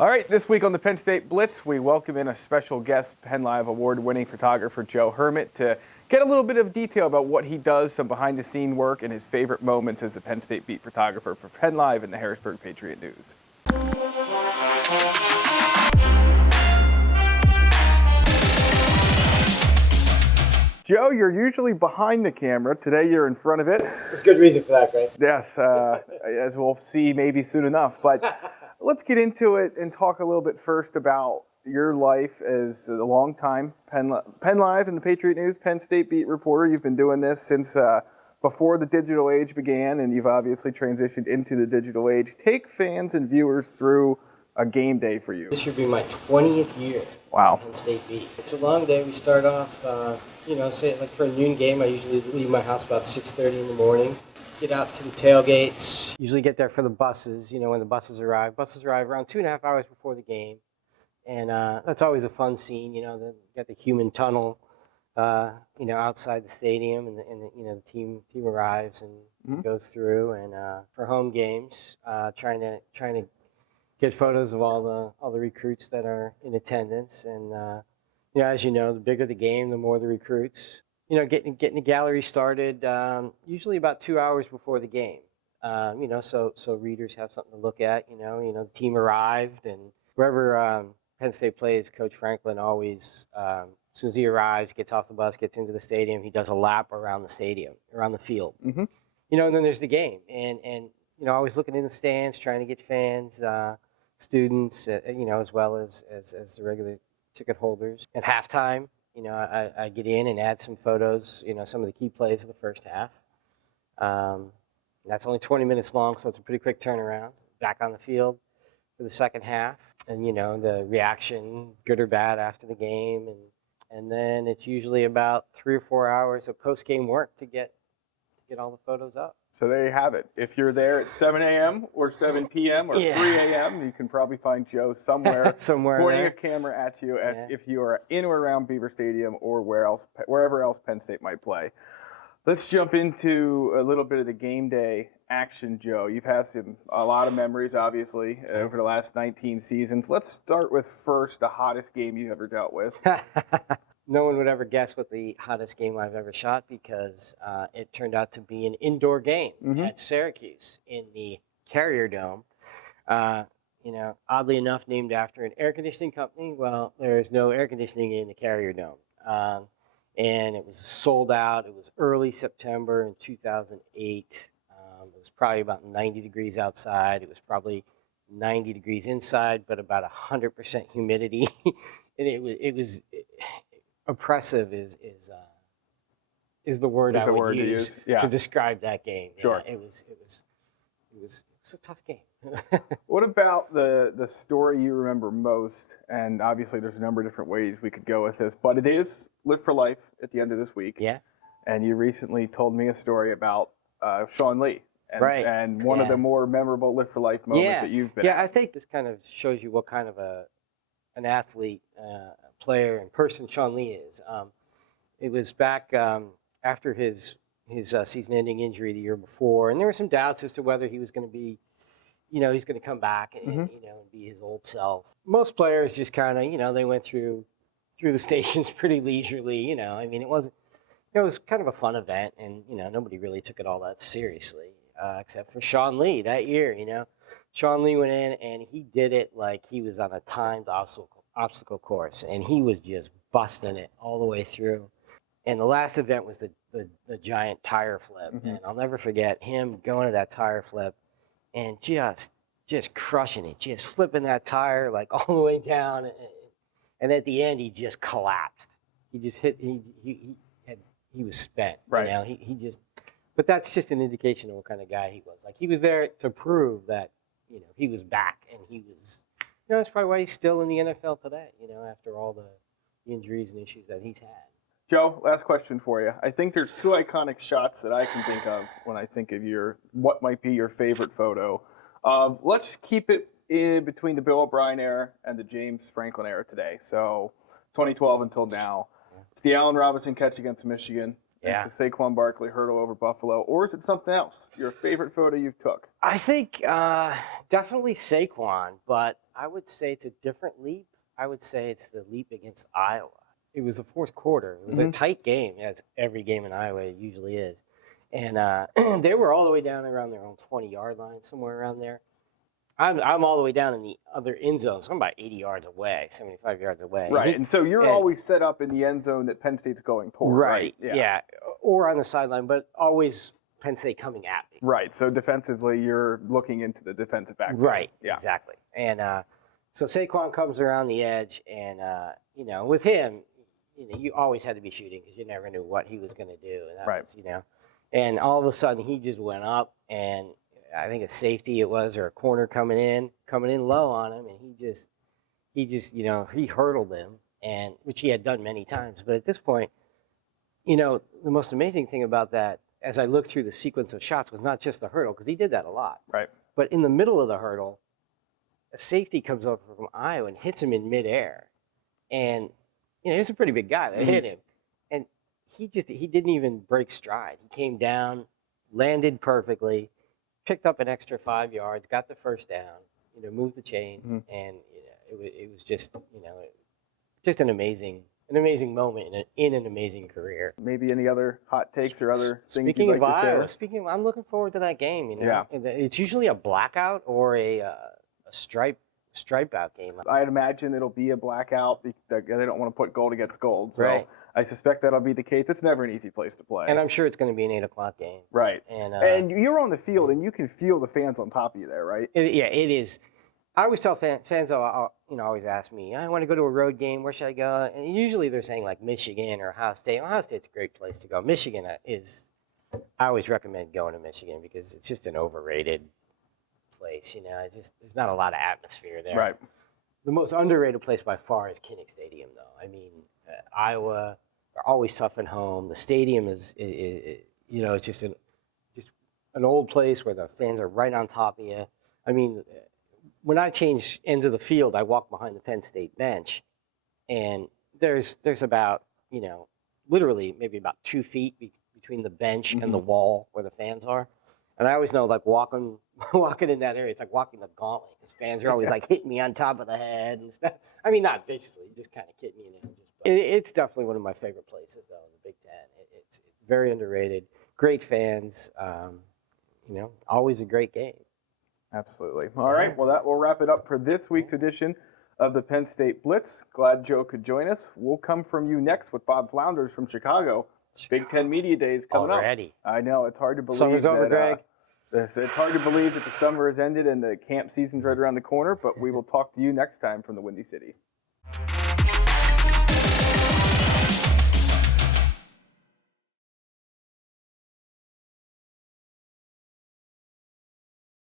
All right, this week on the Penn State Blitz, we welcome in a special guest, PennLive award-winning photographer Joe Hermitt, to get a little bit of detail about what he does, some behind-the-scene work, and his favorite moments as a Penn State beat photographer for PennLive and the Harrisburg Patriot News. Joe, you're usually behind the camera. Today you're in front of it. There's good reason for that, Greg. Yes, as we'll see maybe soon enough. But let's get into it and talk a little bit first about your life as a long-time PennLive and the Patriot News Penn State beat reporter. You've been doing this since before the digital age began, and you've obviously transitioned into the digital age. Take fans and viewers through a game day for you. This should be my 20th year. Wow. Penn State beat. It's a long day. We start off, say like for a noon game, I usually leave my house about 6:30 in the morning. Get out to the tailgates. Usually get there for the buses, when the buses arrive. Buses arrive around 2.5 hours before the game. And that's always a fun scene, then get the human tunnel, outside the stadium, and the team arrives and goes through. And for home games, trying to get photos of all the recruits that are in attendance. And as you know, the bigger the game, the more the recruits. Getting the gallery started usually about 2 hours before the game. So readers have something to look at. The team arrived, and wherever Penn State plays, Coach Franklin always, as soon as he arrives, gets off the bus, gets into the stadium, he does a lap around the stadium, around the field. And then there's the game, and always looking in the stands, trying to get fans, students, as well as the regular ticket holders. At halftime, I get in and add some photos, some of the key plays of the first half. That's only 20 minutes long, so it's a pretty quick turnaround. Back on the field for the second half, and the reaction, good or bad, after the game, and then it's usually about 3 or 4 hours of post-game work to get all the photos up. So there you have it. If you're there at 7 a.m. or 7 p.m. or 3 a.m., you can probably find Joe somewhere pointing a camera at you if you are in or around Beaver Stadium or wherever else Penn State might play. Let's jump into a little bit of the game day action, Joe. You've had a lot of memories, obviously, over the last 19 seasons. Let's start with first the hottest game you ever dealt with. No one would ever guess what the hottest game I've ever shot, because it turned out to be an indoor game at Syracuse in the Carrier Dome. Oddly enough, named after an air conditioning company. Well, there's no air conditioning in the Carrier Dome. And it was sold out. It was early September in 2008. It was probably about 90 degrees outside. It was probably 90 degrees inside, but about 100% humidity. And it was oppressive is the word I would use to describe that game. Sure. It was a tough game. What about the story you remember most? And obviously there's a number of different ways we could go with this, but it is Live for Life at the end of this week. Yeah. And you recently told me a story about Sean Lee. And one of the more memorable Live for Life moments that you've been at. I think this kind of shows you what kind of an athlete, player, and person Sean Lee is. It was back after his season-ending injury the year before, and there were some doubts as to whether he was going to be, he's going to come back and be his old self. Most players just kind of, they went through the stations pretty leisurely. It was kind of a fun event, and nobody really took it all that seriously, except for Sean Lee that year. Sean Lee went in and he did it like he was on a timed obstacle course, and he was just busting it all the way through. And the last event was the giant tire flip, and I'll never forget him going to that tire flip and just crushing it, just flipping that tire like all the way down, and at the end he just collapsed. He just hit. He was spent. Right. But that's just an indication of what kind of guy he was. Like, he was there to prove that he was back, and he was. That's probably why he's still in the NFL today, after all the injuries and issues that he's had. Joe, last question for you. I think there's two iconic shots that I can think of when I think of what might be your favorite photo. Let's keep it in between the Bill O'Brien era and the James Franklin era today. So 2012 until now. It's the Allen Robinson catch against Michigan. Yeah. It's a Saquon Barkley hurdle over Buffalo, or is it something else? Your favorite photo you took? I think definitely Saquon, but I would say it's a different leap. I would say it's the leap against Iowa. It was the fourth quarter. It was a tight game, as every game in Iowa usually is. And they were all the way down around their own 20-yard line, somewhere around there. I'm all the way down in the other end zone, so I'm about 80 yards away, 75 yards away. Right, and so you're always set up in the end zone that Penn State's going toward, right? Yeah, or on the sideline, but always Penn State coming at me. Right, so defensively, you're looking into the defensive backfield. Right, exactly. And so Saquon comes around the edge, and, with him, you always had to be shooting because you never knew what he was going to do. And that was, and all of a sudden, he just went up, and I think a safety it was, or a corner coming in low on him, and he hurdled him, and which he had done many times. But at this point, the most amazing thing about that, as I looked through the sequence of shots, was not just the hurdle, because he did that a lot. Right. But in the middle of the hurdle, a safety comes over from Iowa and hits him in midair, and he's a pretty big guy that hit him, and he didn't even break stride. He came down, landed perfectly, picked up an extra 5 yards, got the first down, moved the chains, and it was just just an amazing moment in an amazing career. Maybe any other hot takes or other things you'd like to share? Speaking of Iowa, I'm looking forward to that game. It's usually a blackout or a stripe out game. I'd imagine it'll be a blackout because they don't want to put gold against gold. So right. I suspect that'll be the case. It's never an easy place to play. And I'm sure it's going to be an 8 o'clock game. Right. And you're on the field, and you can feel the fans on top of you there, right? It is. I always tell fans, always ask me, I want to go to a road game. Where should I go? And usually they're saying like Michigan or Ohio State. Ohio State's a great place to go. Michigan is. I always recommend going to Michigan because it's just an overrated place. There's not a lot of atmosphere there. Right. The most underrated place by far is Kinnick Stadium, though. I mean, Iowa are always tough at home. The stadium is it's just an old place where the fans are right on top of you. I mean, when I change ends of the field, I walk behind the Penn State bench, and there's about literally maybe about 2 feet between the bench and the wall where the fans are. And I always know, like, walking in that area, it's like walking the gauntlet, because fans are always, like, hitting me on top of the head and stuff. I mean, not viciously, just kind of kidding me in the edges. It's definitely one of my favorite places, though, in the Big Ten. It's very underrated. Great fans, always a great game. Absolutely. All right, well, that will wrap it up for this week's edition of the Penn State Blitz. Glad Joe could join us. We'll come from you next with Bob Flounders from Chicago. Big Ten Media Days coming already. Up. I know, it's hard to believe. Summer's over, Greg. It's hard to believe that the summer has ended and the camp season's right around the corner, but we will talk to you next time from the Windy City.